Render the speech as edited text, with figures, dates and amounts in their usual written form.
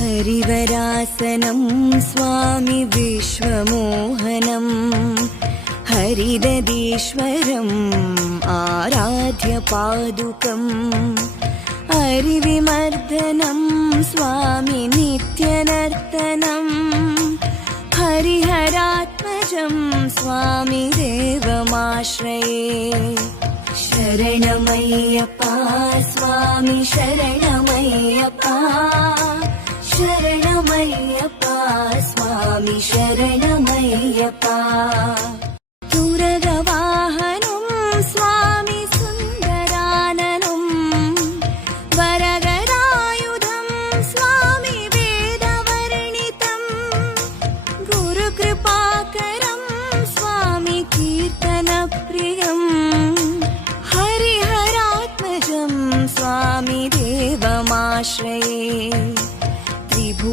हरिवरासनं स्वामी विश्वमोहनं हरिदधीश्वरम् आराध्य पादुकम् हरिविमर्दनं स्वामी नित्यनर्तनं हरिहरात्मजं स्वामी देवमाश्रये शरणमय्यप्पा स्वामी शरणमय्यप्पा शरणमय्यप्पा स्वामी शरणमय्यप्पा तुरगवाहनं स्वामी सुन्दराननं वरगरायुधं स्वामी वेदवर्णितं गुरुकृपाकरं स्वामी कीर्तनप्रियं हरिहरात्मजं स्वामी देवमाश्रये त्रिभु